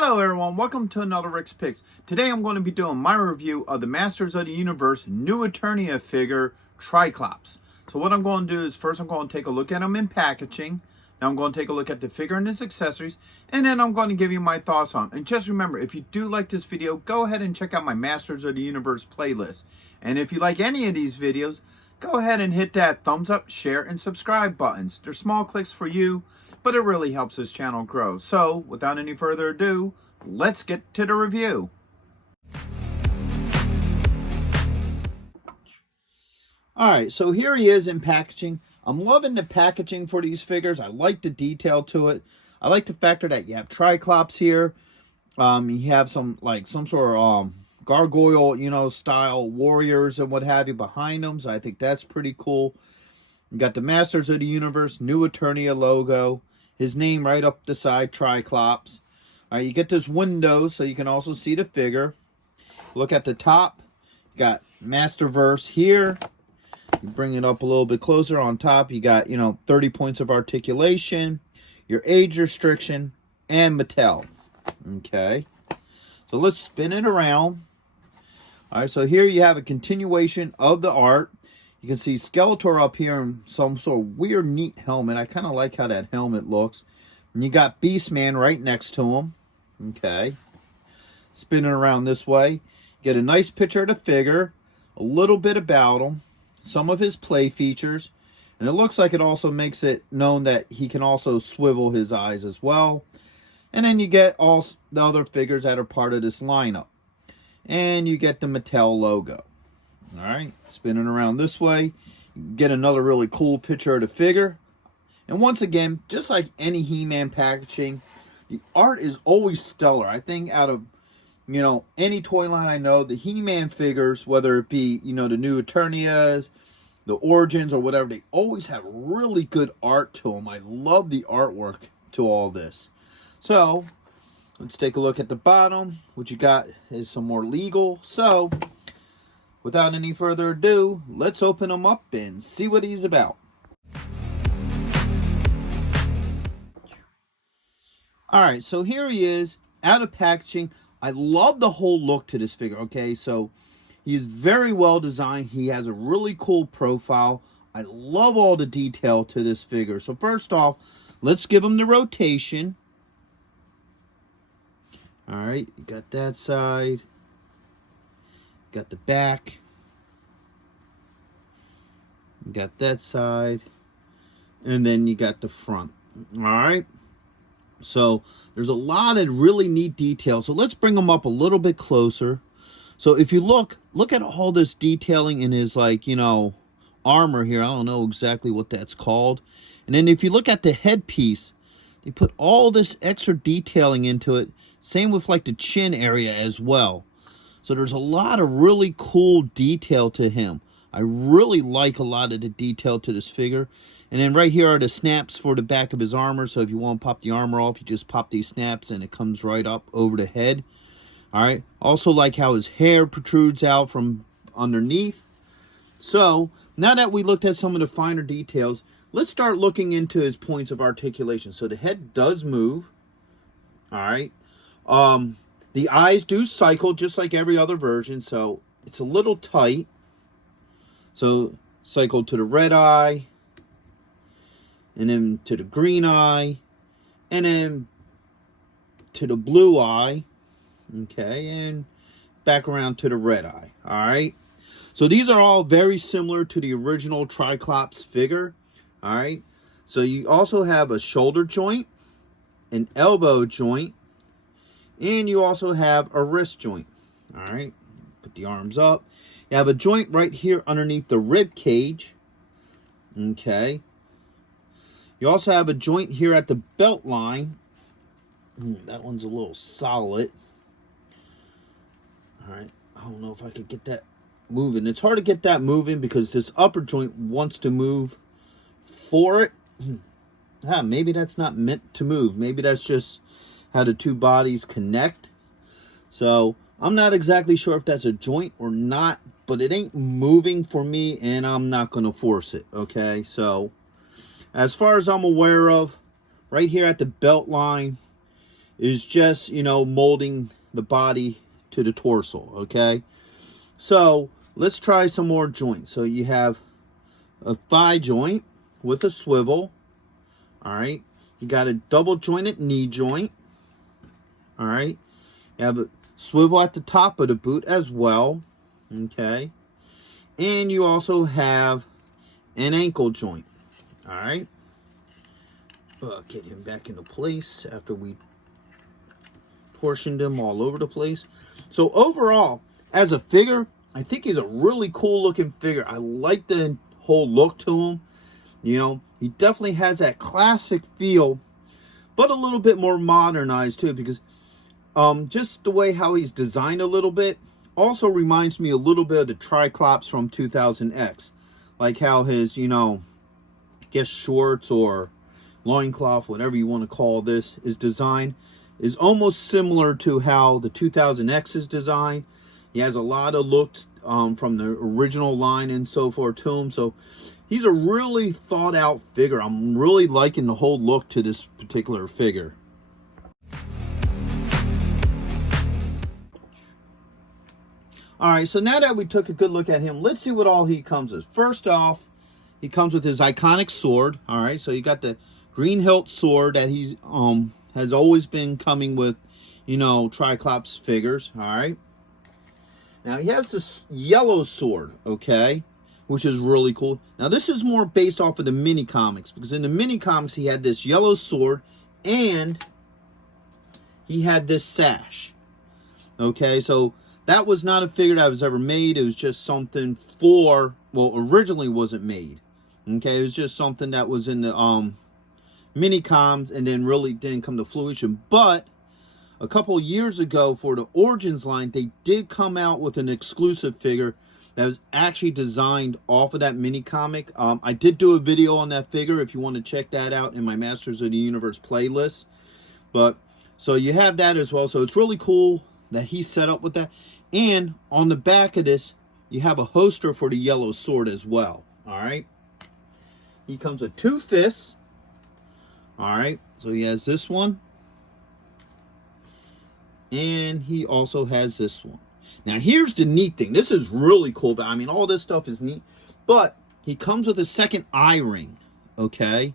Hello everyone, welcome to another Rick's Picks. Today I'm going to be doing my review of the Masters of the Universe new Eternia figure, Tri-Klops. So what I'm going to do is first I'm going to take a look at them in packaging. Now I'm going to take a look at the figure and its accessories. And then I'm going to give you my thoughts on them. And just remember, if you do like this video, go ahead and check out my Masters of the Universe playlist. And if you like any of these videos, go ahead and hit that thumbs up, share, and subscribe buttons. They're small clicks for you, but it really helps this channel grow. So, without any further ado, let's get to the review. Alright, so here he is in packaging. I'm loving the packaging for these figures. I like the detail to it. I like the factor that you have Tri-Klops here. You have some sort of gargoyle, style warriors and what have you behind them. So I think that's pretty cool. You got the Masters of the Universe, new Eternia logo. His name right up the side, Tri-Klops. All right, you get this window so you can also see the figure. Look at the top. You got Masterverse here. You bring it up a little bit closer. On top, you got, 30 points of articulation, your age restriction, and Mattel. Okay. So let's spin it around. All right, so here you have a continuation of the art. You can see Skeletor up here in some sort of weird, neat helmet. I kind of like how that helmet looks. And you got Beastman right next to him. Okay. Spinning around this way. Get a nice picture of the figure. A little bit about him. Some of his play features. And it looks like it also makes it known that he can also swivel his eyes as well. And then you get all the other figures that are part of this lineup. And you get the Mattel logo. Alright, spinning around this way. You get another really cool picture of the figure. And once again, just like any He-Man packaging, the art is always stellar. I think out of, any toy line I know, the He-Man figures, whether it be, the new Eternias, the Origins, or whatever, they always have really good art to them. I love the artwork to all this. So, let's take a look at the bottom. What you got is some more legal. So, without any further ado, let's open him up and see what he's about. Alright, so here he is, out of packaging. I love the whole look to this figure, okay? So, he is very well designed. He has a really cool profile. I love all the detail to this figure. So, first off, let's give him the rotation. Alright, you got that side. Got the back. You got that side. And then you got the front. Alright. So there's a lot of really neat details. So let's bring them up a little bit closer. So if you look at all this detailing in his armor here. I don't know exactly what that's called. And then if you look at the headpiece, they put all this extra detailing into it. Same with the chin area as well. So there's a lot of really cool detail to him. I really like a lot of the detail to this figure. And then right here are the snaps for the back of his armor. So if you want to pop the armor off, you just pop these snaps and it comes right up over the head. Alright. Also like how his hair protrudes out from underneath. So now that we looked at some of the finer details, let's start looking into his points of articulation. So the head does move. Alright. The eyes do cycle just like every other version, so it's a little tight. So cycle to the red eye, and then to the green eye, and then to the blue eye, okay, and back around to the red eye, alright? So these are all very similar to the original Tri-Klops figure, alright? So you also have a shoulder joint, an elbow joint, and you also have a wrist joint. Alright. Put the arms up. You have a joint right here underneath the rib cage. Okay. You also have a joint here at the belt line. That one's a little solid. Alright. I don't know if I could get that moving. It's hard to get that moving because this upper joint wants to move for it. Maybe that's not meant to move. Maybe that's just how the two bodies connect. So I'm not exactly sure if that's a joint or not, but it ain't moving for me and I'm not going to force it. Okay, so as far as I'm aware of, right here at the belt line, is just, you know, molding the body to the torso, okay? So let's try some more joints. So you have a thigh joint with a swivel, all right? You got a double jointed knee joint, all right? You have a swivel at the top of the boot as well, okay? And you also have an ankle joint, all right? Get him back into place after we portioned him all over the place. So overall, as a figure, I think he's a really cool looking figure. I like the whole look to him. You know, he definitely has that classic feel, but a little bit more modernized too, because just the way how he's designed a little bit also reminds me a little bit of the Tri-Klops from 2000X. Like how his, you know, I guess shorts or loincloth, whatever you want to call this, is designed, is almost similar to how the 2000X is designed. He has a lot of looks from the original line and so forth to him. So he's a really thought out figure. I'm really liking the whole look to this particular figure. All right, so now that we took a good look at him, let's see what all he comes with. First off, he comes with his iconic sword. All right, so you got the green hilt sword that he's has always been coming with, you know, Tri-Klops figures. All right. Now he has this yellow sword, okay, which is really cool. Now this is more based off of the mini comics, because in the mini comics he had this yellow sword and he had this sash. Okay, so that was not a figure that was ever made. It was just something for, well, originally wasn't made. Okay, it was just something that was in the mini coms and then really didn't come to fruition. But a couple years ago for the Origins line, they did come out with an exclusive figure that was actually designed off of that mini comic. I did do a video on that figure if you want to check that out in my Masters of the Universe playlist. But so you have that as well. So it's really cool that he set up with that. And on the back of this, you have a holster for the yellow sword as well. All right. He comes with 2 fists. All right. So he has this one. And he also has this one. Now, here's the neat thing. This is really cool. But I mean, all this stuff is neat. But he comes with a second eye ring. Okay.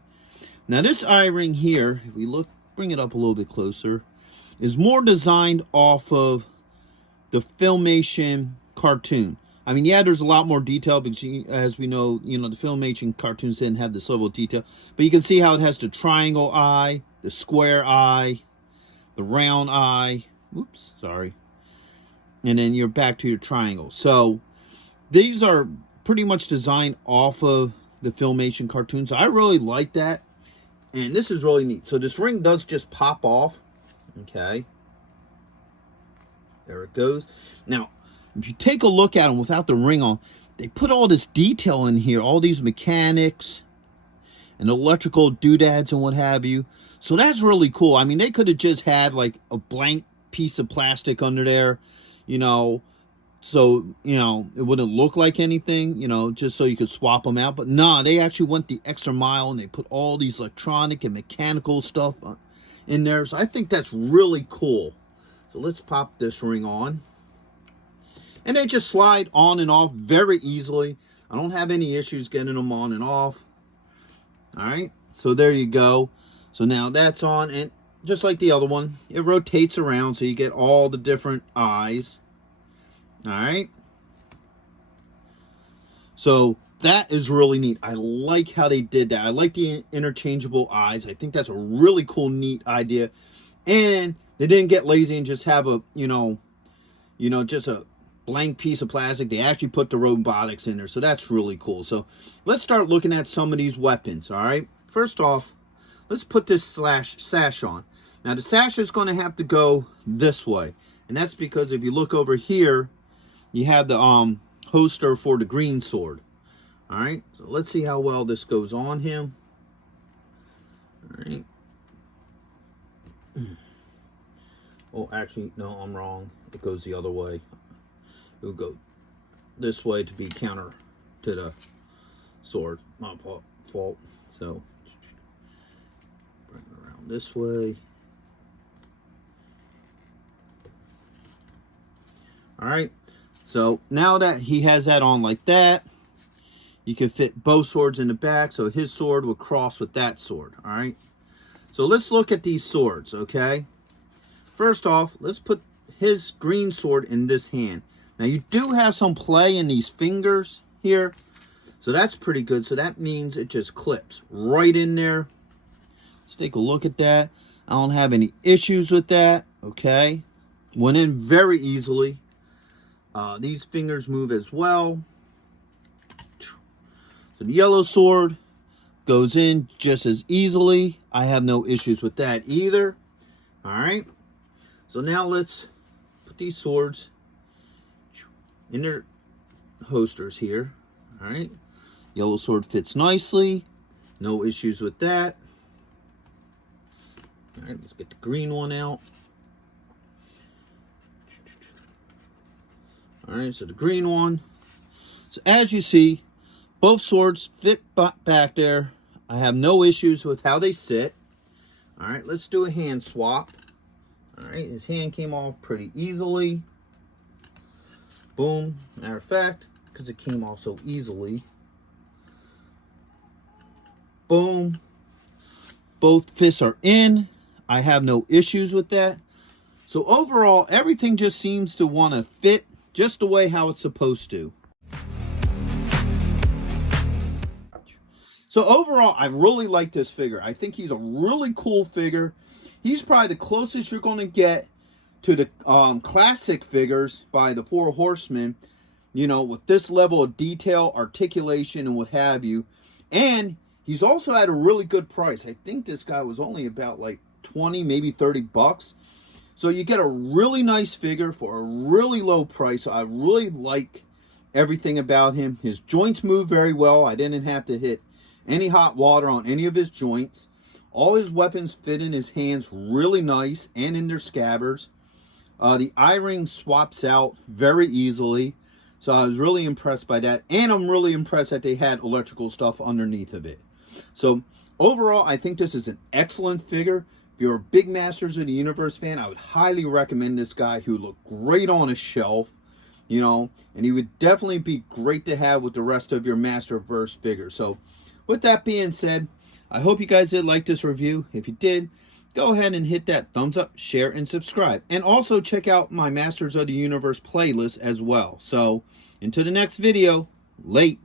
Now, this eye ring here, if we look, bring it up a little bit closer, is more designed off of the Filmation cartoon. I mean, yeah, there's a lot more detail because, as we know, you know, the Filmation cartoons didn't have this level of detail. But you can see how it has the triangle eye, the square eye, the round eye. Oops, sorry. And then you're back to your triangle. So these are pretty much designed off of the Filmation cartoon. So I really like that. And this is really neat. So this ring does just pop off. Okay. There it goes. Now, if you take a look at them without the ring on, they put all this detail in here, all these mechanics and electrical doodads and what have you. So that's really cool. I mean, they could have just had like a blank piece of plastic under there, you know, so, you know, it wouldn't look like anything, you know, just so you could swap them out. But nah, they actually went the extra mile and they put all these electronic and mechanical stuff in there. So I think that's really cool. So let's pop this ring on. And they just slide on and off very easily. I don't have any issues getting them on and off. All right, so there you go. So now that's on, and just like the other one, it rotates around so you get all the different eyes. All right. So that is really neat. I like how they did that. I like the interchangeable eyes. I think that's a really cool, neat idea. And they didn't get lazy and just have a, you know, just a blank piece of plastic. They actually put the robotics in there. So that's really cool. So let's start looking at some of these weapons. All right. First off, let's put this sash on. Now the sash is going to have to go this way. And that's because if you look over here, you have the holster for the green sword. All right. So let's see how well this goes on him. All right. Oh, actually, no, I'm wrong. It goes the other way. It will go this way to be counter to the sword. My fault. So, bring it around this way. All right. So now that he has that on like that, you can fit both swords in the back. So his sword will cross with that sword. All right. So let's look at these swords, okay? First off, let's put his green sword in this hand. Now you do have some play in these fingers here. So that's pretty good. So that means it just clips right in there. Let's take a look at that. I don't have any issues with that, okay? Went in very easily. These fingers move as well. So the yellow sword goes in just as easily. I have no issues with that either. All right. So now let's put these swords in their holsters here. All right. Yellow sword fits nicely. No issues with that. All right, let's get the green one out. All right, so the green one. So as you see, both swords fit back there. I have no issues with how they sit. All right, let's do a hand swap. All right, his hand came off pretty easily. Boom. Matter of fact, because it came off so easily. Boom. Both fists are in. I have no issues with that. So overall, everything just seems to want to fit just the way how it's supposed to. So overall, I really like this figure. I think he's a really cool figure. He's probably the closest you're going to get to the classic figures by the Four Horsemen, you know, with this level of detail, articulation, and what have you. And he's also at a really good price. I think this guy was only about like 20, maybe 30 bucks. So you get a really nice figure for a really low price. I really like everything about him. His joints move very well. I didn't have to hit any hot water on any of his joints. All his weapons fit in his hands really nice and in their scabbards. The eye ring swaps out very easily. So I was really impressed by that. And I'm really impressed that they had electrical stuff underneath of it. So overall, I think this is an excellent figure. If you're a big Masters of the Universe fan, I would highly recommend this guy. He would look great on a shelf, you know, and he would definitely be great to have with the rest of your Masterverse figures. So with that being said, I hope you guys did like this review. If you did, go ahead and hit that thumbs up, share, and subscribe. And also check out my Masters of the Universe playlist as well. So until the next video, late.